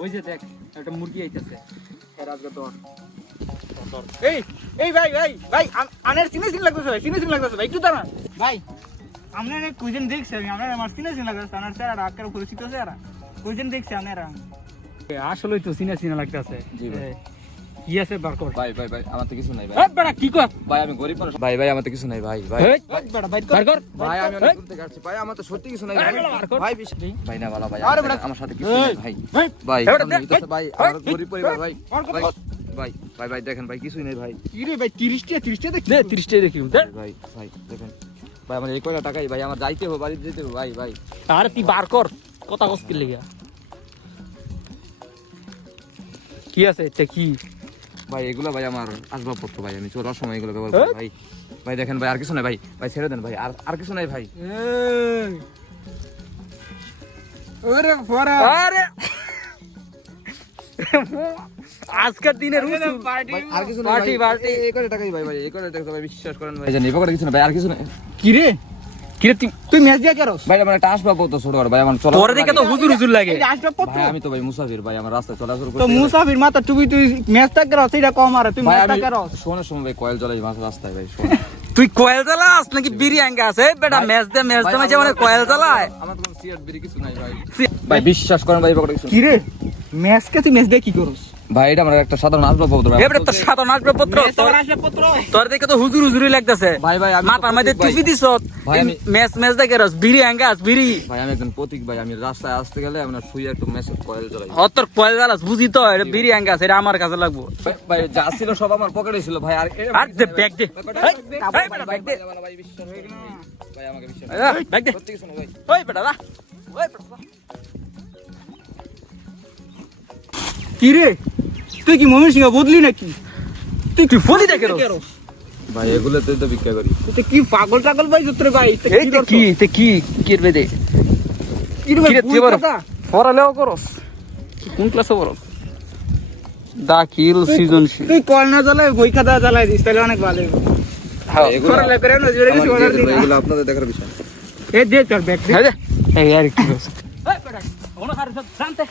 ওই যে দেখ একটা মুরগি আইতেছে এই ভাই ভাই ভাই আনের সিনে লাগতেছে ভাই সিনে লাগতেছে ভাই একটু দাঁড়ান ভাই আপনারা কুইজন দেখছি আমি আপনারা আমার সিনে লাগতেছে আনার স্যার আর আকার পরিচিত স্যার কুইজন দেখছি আপনারা আসলেই তো চিনা লাগতেছে জি ভাই। কি আছে বার কর ভাই ভাই ভাই আমার তো কিছু নাই ভাই এই বেটা কি কর ভাই আমি গরিব মানুষ ভাই ভাই আমার তো কিছু নাই ভাই ভাই এই বেটা বার কর ভাই আমি অনেক দূর থেকে আসছি ভাই আমার তো সত্যি কিছু নাই ভাই ভাই ভাই না বালা ভাই আরে বেটা। আমার সাথে কিছু নাই ভাই ভাই আমি তো ভাই আমার গরিব পরিবার ভাই ভাই ভাই ভাই ভাই দেখেন ভাই কিছুই নাই ভাই কি রে ভাই 30 টা দেখি দে 30 টাকা দেখি ভাই ভাই দেখেন ভাই আমার এই কয়টা টাকাই ভাই আমার যাইতে হবে বাড়ি যেতে হবে ভাই ভাই আরে তুই বার কর কথা কস কি লাগা কি আছে এটা কি ভাই এগুলো ভাই আমার আসবাবপত্র ভাই আমি চলার সময় এগুলো ব্যবহার করি ভাই ভাই দেখেন ভাই আর কিছু নাই ভাই ভাই ছেড়ে দেন ভাই আর কিছু নাই ভাই ওরে ফরা আরে আজকের দিনের আর কিছু নাই পার্টি, ভাই পার্টি। এই কয়টা টাকাই ভাই ভাই এই কয়টা টাকা ভাই বিশ্বাস করেন ভাই জানি এই কয়টা কিছু নাই ভাই আর কিছু নাই কি রে কি রে তুই ম্যাচ দিয়া করস ভাই আমার একটা আসবাবপত্র ছোট করে ভাই আমার চলা তোর দিকে তো হুজুর হুজুর লাগে এই আসবাবপত্র ভাই আমি তো ভাই মুসাফির ভাই আমার রাস্তায় চলাচল তো করতে মুসাফির মাথা তুই ম্যাচটা করস এটা কম আর তুই ভাই ম্যাচটা আমি করস শোনার সময় ভাই কয়েল জ্বালাই মাছ রাস্তায় ভাই শোন তুই কয়েল জ্বালাস নাকি বিড়ি আঙ্গা আছে বেটা ম্যাচ দে মাঝে মানে কয়েল জ্বালায় আমার তো কোনো সিগারেট বিড়ি কিছু নাই ভাই ভাই বিশ্বাস করেন ভাই এই কয়টা কিছু নাই। কি রে ম্যাচ কে তুই ম্যাচ দিয়ে কি করস ভাই এটা আমার একটা সাধারণ আসবাবপত্র ভাই এবারে তো সাধারণ আসবাবপত্র আসবাবপত্র তোর দিকে তো হুজুর হুজুরই লাগতেছে ভাই ভাই আমি মাথার মধ্যে ভাই, টুপি দিছ ভাই, আমি- ম্যাচ দেখে রস বিড়ি আঙ্গাস বিড়ি ভাই আমি একজন প্রতীক ভাই আমি রাস্তায় আসতে গেলে আমি না শুয়ে একটু মেসেজ কয়েল জ্বালাই তোর কয়েল জ্বালাস বুঝি তো এটা বিড়ি আঙ্গাস এটা আমার কাছে লাগবো ভাই যা ছিল সব আমার পকেটে ছিল ভাই আর আর দে ব্যাগ দে ভাই, এই বেটা ব্যাগ দে ভাই বিশ্বাস হয়ে গেল ভাই আমাকে বিশ্বাস ব্যাগ দে সত্যি কিছু না ভাই ওই বেটা দা ওই বেটা দা। কি রে তুই কি মমিন সিংহ বদলি নাকি তুই ফোনই দেখে রস ভাই এগুলো তো বিক্রি করি তুই কি পাগল টাগল ভাই তোরে ভাই এই তে কি করবে দে কি রে ভাই কি রে, ভুল তুই বড়? কথা। পড়ালেও করস কোন ক্লাসে পড়স দাখিল সৃজনশীল তুই কল না জ্বালাই বই খাতা জ্বালাই দিস তাহলে অনেক ভালো হবে হ্যাঁ এগুলো তোরা লেকরে না জোরে কিছু অর্ডার দিস এগুলো আপনাদের দেখার বিষয় এ দে তোর ব্যাগ দে হ্যাঁ দে এই আর কি করছ এই বেটা ওনা হারে জানতে